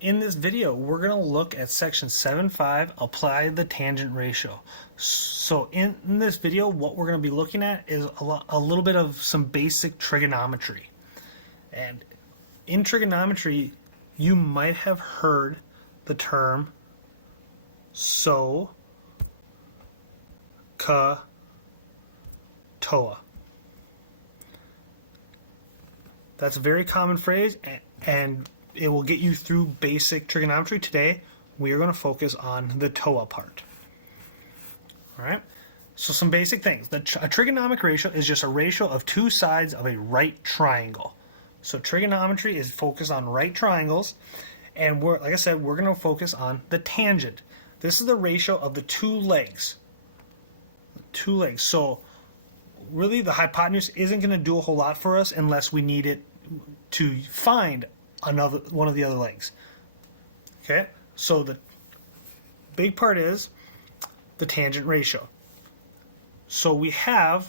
in this video, we're going to look at section 7.5, apply the tangent ratio. So in this video, what we're going to be looking at is a little bit of some basic trigonometry. And in trigonometry, you might have heard the term toa. That's a very common phrase, and it will get you through basic trigonometry. Today, we are going to focus on the TOA part. All right? So some basic things. A trigonomic ratio is just a ratio of two sides of a right triangle. So trigonometry is focused on right triangles, and like I said, we're going to focus on the tangent. This is the ratio of the two legs. So really, the hypotenuse isn't going to do a whole lot for us unless we need it to find one of the other legs. Okay, so the big part is the tangent ratio. So we have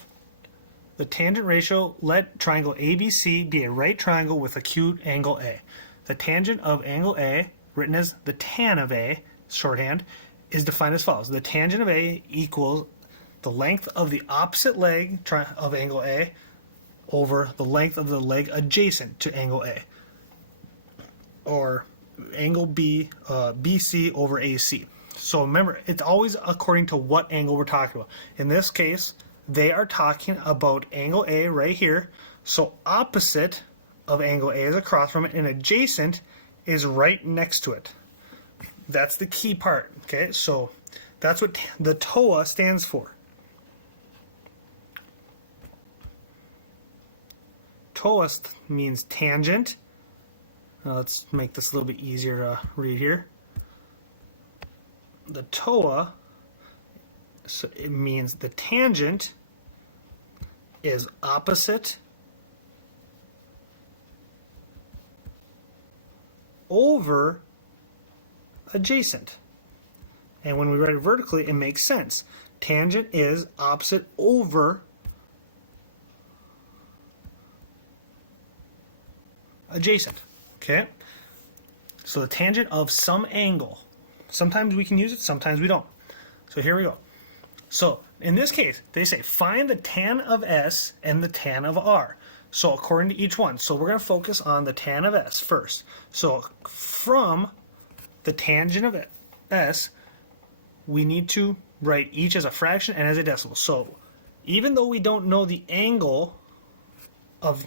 the tangent ratio. Let triangle ABC be a right triangle with acute angle A. The tangent of angle A, written as the tan of A, shorthand, is defined as follows. The tangent of A equals the length of the opposite leg of angle A over the length of the leg adjacent to angle A, or angle B, BC over AC. So remember, it's always according to what angle we're talking about. In this case, they are talking about angle A right here. So opposite of angle A is across from it, and adjacent is right next to it. That's the key part. Okay, so that's what the TOA stands for. TOA means tangent. Now let's make this a little bit easier to read here. The TOA, so it means the tangent is opposite over adjacent. And when we write it vertically, it makes sense. Tangent is opposite over adjacent. Okay, so the tangent of some angle. Sometimes we can use it, sometimes we don't. So here we go. So in this case, they say find the tan of S and the tan of R. So according to each one. So we're going to focus on the tan of S first. So from the tangent of S, we need to write each as a fraction and as a decimal. So even though we don't know the angle of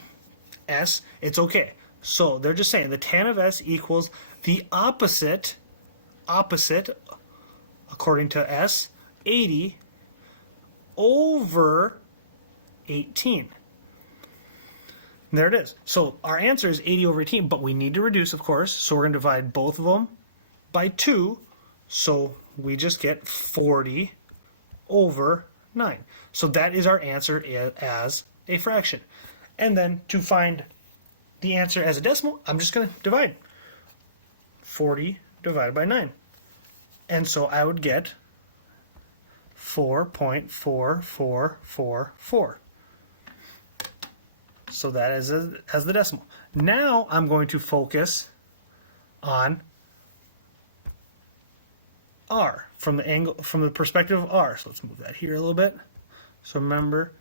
S, it's okay. So they're just saying the tan of S equals the opposite, according to S, 80 over 18. And there it is. So our answer is 80 over 18, but we need to reduce, of course. So we're going to divide both of them by 2. So we just get 40 over 9. So that is our answer as a fraction. And then to find the answer as a decimal, I'm just going to divide 40 divided by 9. And so I would get 4.4444. So that is as the decimal. Now I'm going to focus on R from the perspective of R. So let's move that here a little bit. So remember,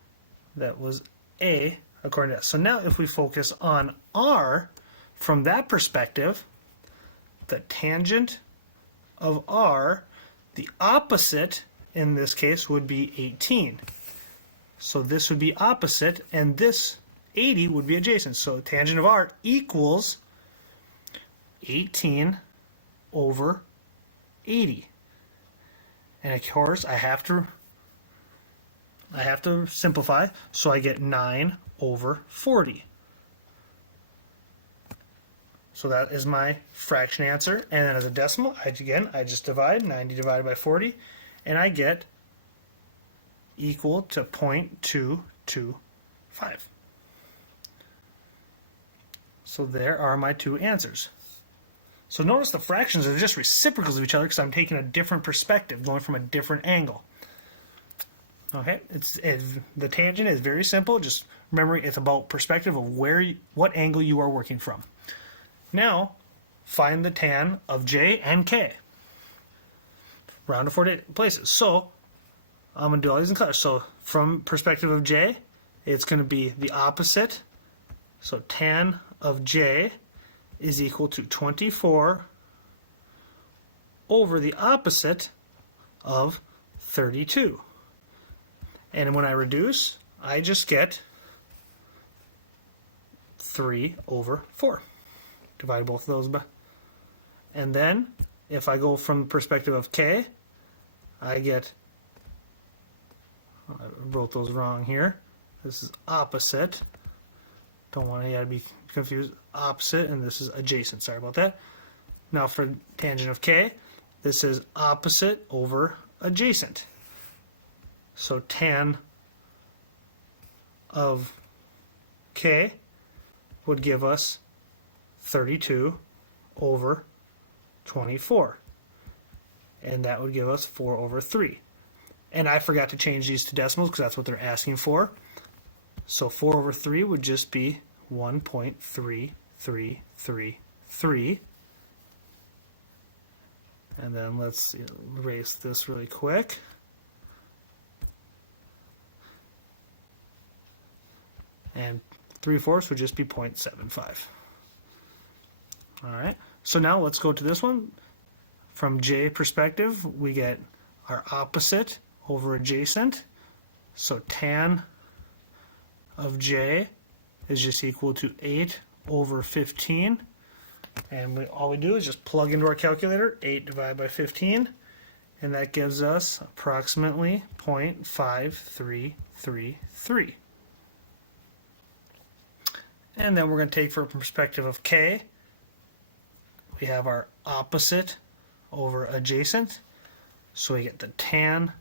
that was A according to S. So now if we focus on R from that perspective, the tangent of R, the opposite in this case would be 18. So this would be opposite, and this 80 would be adjacent. So tangent of R equals 18 over 80. And of course, I have to simplify, so I get 9 over 40. So that is my fraction answer. And then as a decimal, I just divide 90 divided by 40, and I get equal to 0.225. So there are my two answers. So notice the fractions are just reciprocals of each other because I'm taking a different perspective, going from a different angle. Okay, the tangent is very simple. Just remembering it's about perspective of what angle you are working from. Now, find the tan of j and k. Round to 4 places. So I'm going to do all these in color. So from perspective of j, it's going to be the opposite. So tan of j is equal to 24 over the opposite of 32. And when I reduce, I just get 3 over 4. Divide both of those by. And then if I go from the perspective of k, I get, I wrote those wrong here. This is opposite. Don't want you to be confused. Opposite, and this is adjacent. Sorry about that. Now for tangent of k, this is opposite over adjacent. So tan of k would give us 32 over 24. And that would give us 4 over 3. And I forgot to change these to decimals because that's what they're asking for. So 4 over 3 would just be 1.3333. And then let's erase this really quick. And 3/4 would just be 0.75. All right. So now let's go to this one. From j perspective, we get our opposite over adjacent. So tan of j is just equal to 8 over 15. And all we do is just plug into our calculator, 8 divided by 15. And that gives us approximately 0.5333. And then we're going to take from perspective of k, we have our opposite over adjacent. So we get the tan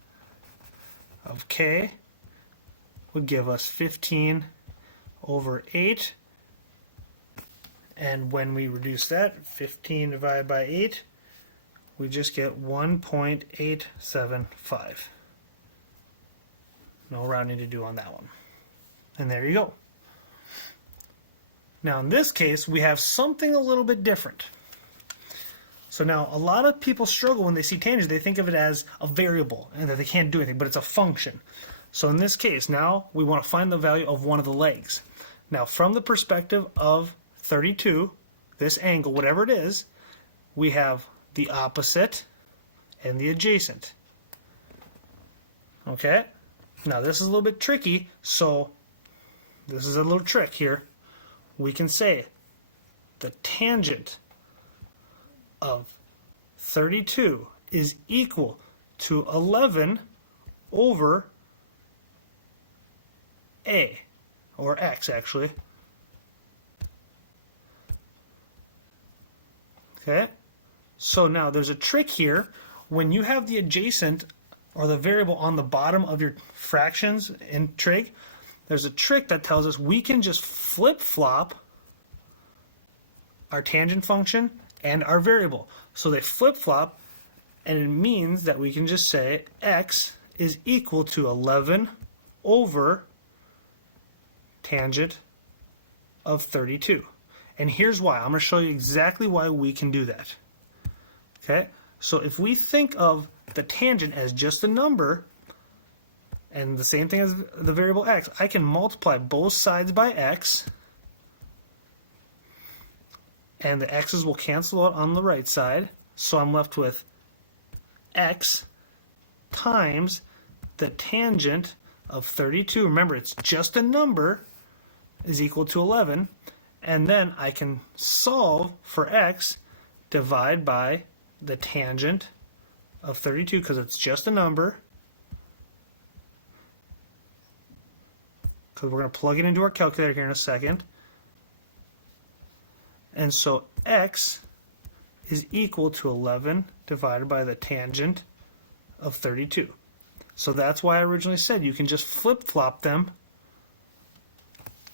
of k would give us 15 over 8. And when we reduce that, 15 divided by 8, we just get 1.875. No rounding to do on that one. And there you go. Now in this case, we have something a little bit different. So now a lot of people struggle when they see tangents. They think of it as a variable and that they can't do anything, but it's a function. So in this case, now we want to find the value of one of the legs. Now from the perspective of 32, this angle, whatever it is, we have the opposite and the adjacent. Okay? Now this is a little bit tricky, so this is a little trick here. We can say the tangent of 32 is equal to 11 over a, or x actually. Okay, so now there's a trick here. When you have the adjacent or the variable on the bottom of your fractions in trig, there's a trick that tells us we can just flip-flop our tangent function and our variable. So they flip-flop, and it means that we can just say x is equal to 11 over tangent of 32. And here's why. I'm going to show you exactly why we can do that. Okay? So if we think of the tangent as just a number, and the same thing as the variable x, I can multiply both sides by x, and the x's will cancel out on the right side, so I'm left with x times the tangent of 32. Remember, it's just a number, is equal to 11, and then I can solve for x, divide by the tangent of 32 because it's just a number, because we're going to plug it into our calculator here in a second. And so x is equal to 11 divided by the tangent of 32. So that's why I originally said you can just flip-flop them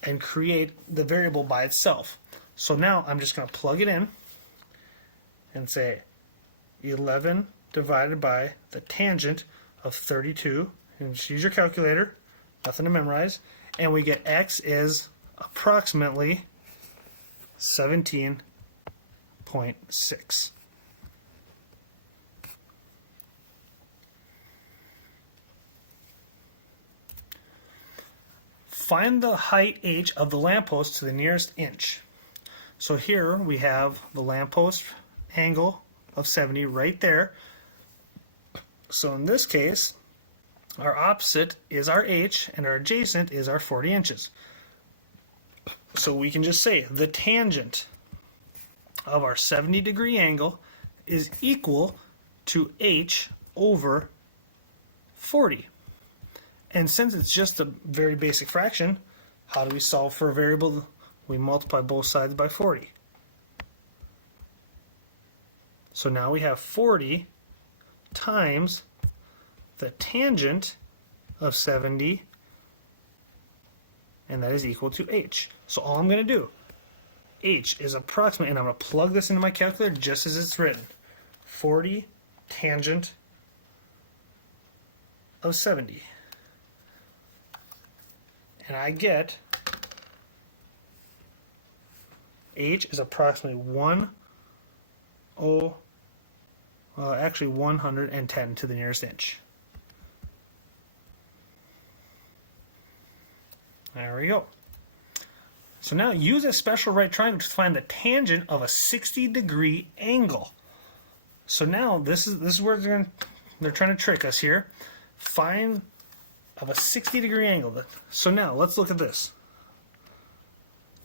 and create the variable by itself. So now I'm just going to plug it in and say 11 divided by the tangent of 32. And just use your calculator, nothing to memorize. And we get x is approximately 17.5 19.6. Find the height h of the lamppost to the nearest inch. So here we have the lamppost angle of 70 right there. So in this case, our opposite is our h and our adjacent is our 40 inches. So we can just say the tangent of our 70-degree angle is equal to h over 40. And since it's just a very basic fraction, how do we solve for a variable? We multiply both sides by 40. So now we have 40 times the tangent of 70, and that is equal to h. So all I'm going to do, h is approximate, and I'm going to plug this into my calculator just as it's written. 40 tangent of 70. And I get h is approximately 110 to the nearest inch. There we go. So now use a special right triangle to find the tangent of a 60-degree angle. So now this is where they're trying to trick us here. Find of a 60-degree angle. So now let's look at this.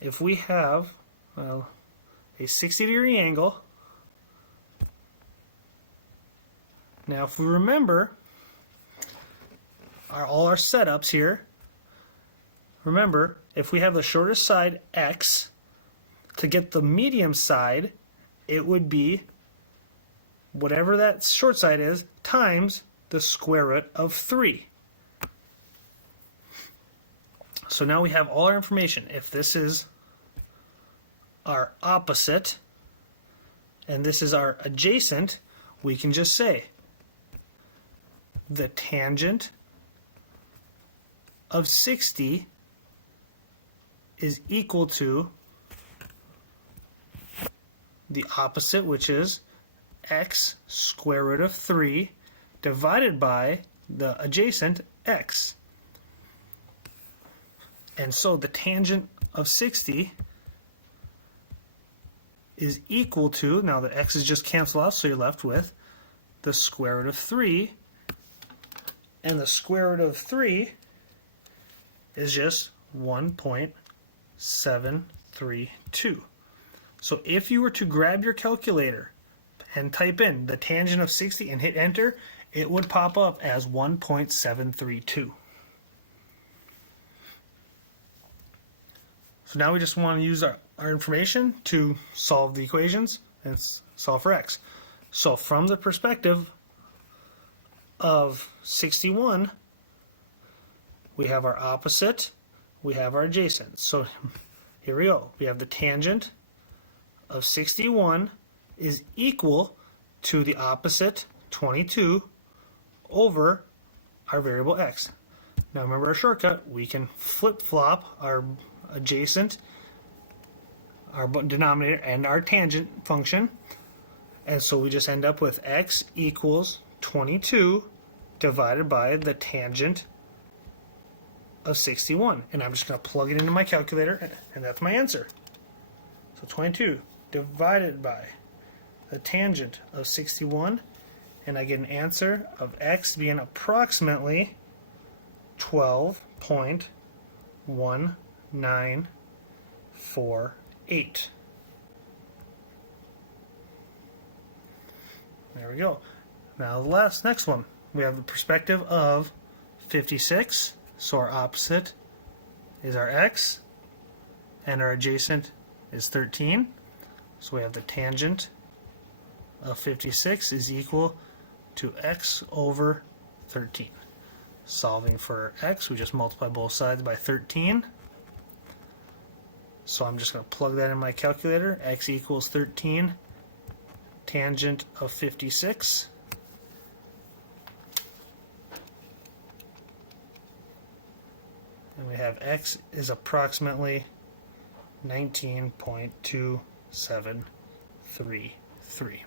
If we have a 60-degree angle, now if we remember all our setups here, remember if we have the shortest side x, to get the medium side it would be whatever that short side is times the square root of 3. So now we have all our information. If this is our opposite and this is our adjacent, we can just say the tangent of 60 is equal to the opposite, which is x square root of 3 divided by the adjacent x. And so the tangent of 60 is equal to, now the x's just cancel out, so you're left with the square root of 3. And the square root of 3 is just 1.732. So if you were to grab your calculator and type in the tangent of 60 and hit enter, it would pop up as 1.732. So now we just want to use our information to solve the equations and solve for x. So from the perspective of 61, we have our opposite, we have our adjacent. So here we go. We have the tangent of 61 is equal to the opposite, 22, over our variable x. Now remember our shortcut, we can flip-flop our adjacent, our denominator, and our tangent function. And so we just end up with x equals 22 divided by the tangent of 61. And I'm just going to plug it into my calculator, and that's my answer. So 22 divided by the tangent of 61, and I get an answer of x being approximately 12.1948. There we go. Now the next one. We have the perspective of 56. So our opposite is our x, and our adjacent is 13. So we have the tangent of 56 is equal to x over 13. Solving for x, we just multiply both sides by 13. So I'm just going to plug that in my calculator. X equals 13 tangent of 56. And we have x is approximately 19.275. 3, 3.